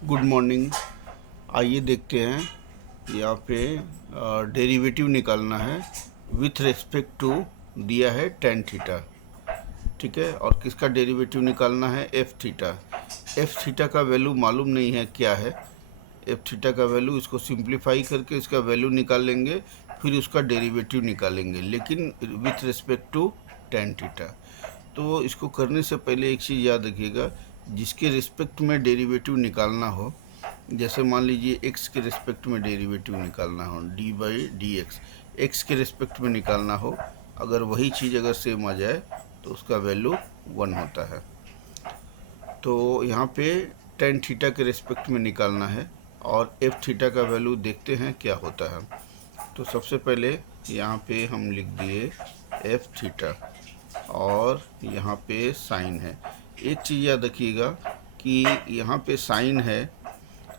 Good morning. आइए देखते हैं यहाँ पे डेरिवेटिव निकालना है विथ रिस्पेक्ट टू दिया है टेन थीटा। ठीक है, और किसका डेरिवेटिव निकालना है? F theta. एफ थीटा का वैल्यू मालूम नहीं है क्या है। एफ थीटा का वैल्यू, इसको सिंप्लीफाई करके इसका वैल्यू निकाल लेंगे, फिर उसका डेरिवेटिव निकालेंगे, लेकिन with respect to tan theta. तो इसको करने से पहले एक चीज़ याद रखिएगा, जिसके रिस्पेक्ट में डेरिवेटिव निकालना हो, जैसे मान लीजिए x के रिस्पेक्ट में डेरिवेटिव निकालना हो, डी बाई डी एक्स के रिस्पेक्ट में निकालना हो, अगर वही चीज़ अगर सेम आ जाए तो उसका वैल्यू 1 होता है। तो यहाँ पे टेन थीटा के रिस्पेक्ट में निकालना है और एफ थीटा का वैल्यू देखते हैं क्या होता है। तो सबसे पहले यहाँ पे हम लिख दिए एफ थीटा और यहाँ पे साइन है। एक चीज़ याद रखिएगा कि यहाँ पे साइन है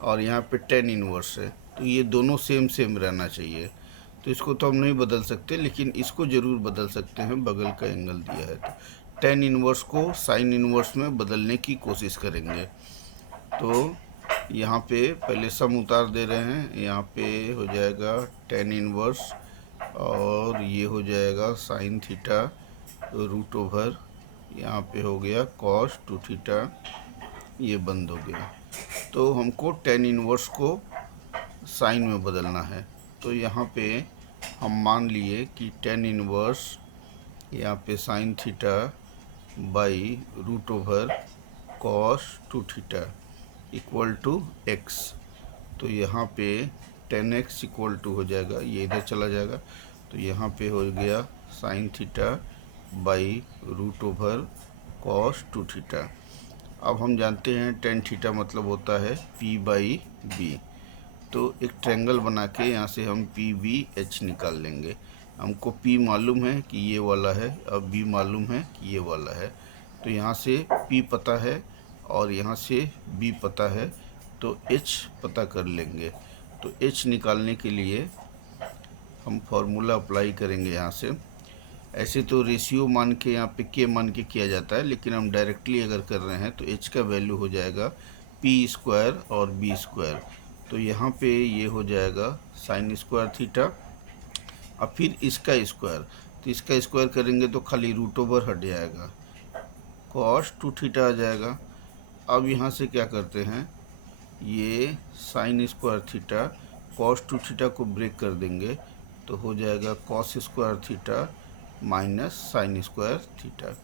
और यहाँ पे टेन इनवर्स है, तो ये दोनों सेम सेम रहना चाहिए। तो इसको तो हम नहीं बदल सकते, लेकिन इसको ज़रूर बदल सकते हैं, बगल का एंगल दिया है तो टेन इनवर्स को साइन इनवर्स में बदलने की कोशिश करेंगे। तो यहाँ पे पहले सम उतार दे रहे हैं, यहाँ पे हो जाएगा टेन इनवर्स और ये हो जाएगा साइन थीटा रूट ओवर, यहाँ पे हो गया कॉस टू थीटा, ये बंद हो गया। तो हमको टेन इनवर्स को साइन में बदलना है। तो यहाँ पे हम मान लिए कि टेन इनवर्स यहाँ पे sine theta by root over cos two theta equal to X. तो यहाँ पे टेन एक्स इक्वल टू हो जाएगा, ये इधर चला जाएगा, तो यहाँ पे हो गया sine theta by root over cos two theta. अब हम जानते हैं टेन थीटा मतलब होता है पी बाई बी। तो एक ट्रायंगल बना के यहाँ से हम पी बी एच निकाल लेंगे। हमको पी मालूम है कि ये वाला है, अब बी मालूम है कि ये वाला है। तो यहाँ से पी पता है और यहाँ से बी पता है, तो एच पता कर लेंगे। तो एच निकालने के लिए हम फॉर्मूला अप्लाई करेंगे यहाँ से। ऐसे तो रेशियो मान के यहाँ पे के मान के किया जाता है, लेकिन हम डायरेक्टली अगर कर रहे हैं तो एच का वैल्यू हो जाएगा पी स्क्वायर और बी स्क्वायर। तो यहाँ पे ये हो जाएगा साइन स्क्वायर थीटा, और फिर इसका स्क्वायर, तो इसका स्क्वायर करेंगे तो खाली रूट ओवर हट जाएगा, कॉस टू थीटा आ जाएगा। अब यहाँ से क्या करते हैं, ये sine square theta cos two theta को ब्रेक कर देंगे, तो हो जाएगा cos square theta minus sine square theta.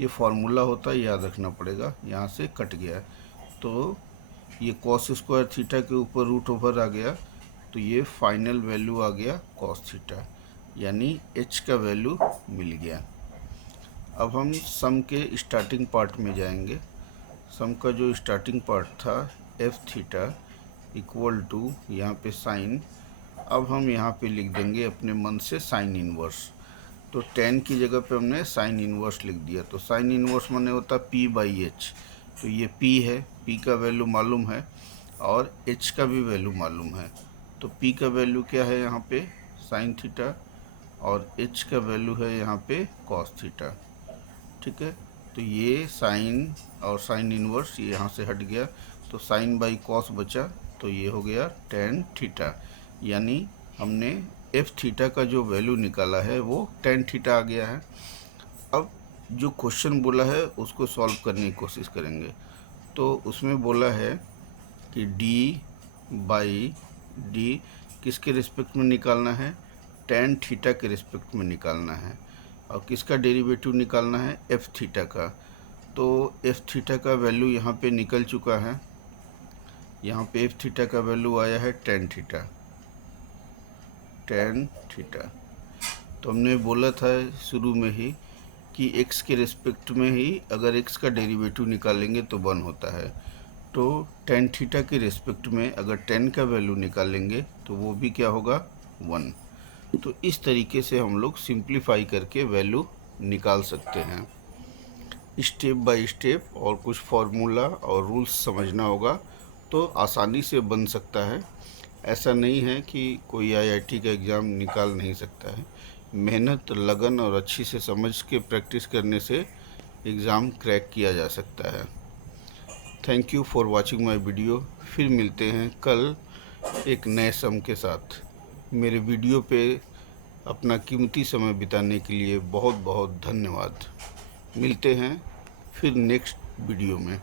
ये फार्मूला होता है, याद रखना पड़ेगा। यहाँ से कट गया, तो ये कॉस स्क्वायर थीटा के ऊपर रूट ओवर आ गया, तो ये फाइनल वैल्यू आ गया कॉस थीटा, यानी एच का वैल्यू मिल गया। अब हम सम के स्टार्टिंग पार्ट में जाएंगे। सम का जो स्टार्टिंग पार्ट था एफ थीटा इक्वल टू यहाँ पे साइन, अब हम यहाँ पे लिख देंगे अपने मन से साइन इनवर्स। तो टेन की जगह पे हमने साइन इनवर्स लिख दिया। तो साइन इनवर्स माने होता पी बाई एच। तो ये पी है, पी का वैल्यू मालूम है और एच का भी वैल्यू मालूम है। तो पी का वैल्यू क्या है यहाँ पे? साइन थीटा, और एच का वैल्यू है यहाँ पे कॉस थीटा। ठीक है, तो ये साइन और साइन इनवर्स ये यहाँ से हट गया, तो साइन बाई कॉस बचा, तो ये हो गया टेन थीटा। यानी हमने एफ थीटा का जो वैल्यू निकाला है वो टेन थीटा आ गया है। अब जो क्वेश्चन बोला है उसको सॉल्व करने की कोशिश करेंगे। तो उसमें बोला है कि डी बाई डी किसके रिस्पेक्ट में निकालना है? टेन थीटा के रिस्पेक्ट में निकालना है। और किसका डेरिवेटिव निकालना है? एफ थीटा का। तो एफ थीटा का वैल्यू यहाँ पे निकल चुका है। यहाँ पे एफ थीटा का वैल्यू आया है टेन थीटा, टेन थीटा। तो हमने बोला था शुरू में ही कि x के रिस्पेक्ट में ही अगर x का डेरिवेटिव निकालेंगे तो 1 होता है। तो टेन थीटा के रिस्पेक्ट में अगर 10 का वैल्यू निकालेंगे तो वो भी क्या होगा? 1। तो इस तरीके से हम लोग सिंप्लीफाई करके वैल्यू निकाल सकते हैं। स्टेप बाय स्टेप और कुछ फार्मूला और रूल्स समझना होगा तो आसानी से बन सकता है। ऐसा नहीं है कि कोई आईआईटी का एग्ज़ाम निकाल नहीं सकता है। मेहनत, लगन और अच्छी से समझ के प्रैक्टिस करने से एग्ज़ाम क्रैक किया जा सकता है। Thank you for watching my video. फिर मिलते हैं कल एक नए सम के साथ। मेरे वीडियो पे अपना कीमती समय बिताने के लिए बहुत बहुत धन्यवाद। मिलते हैं फिर नेक्स्ट वीडियो में।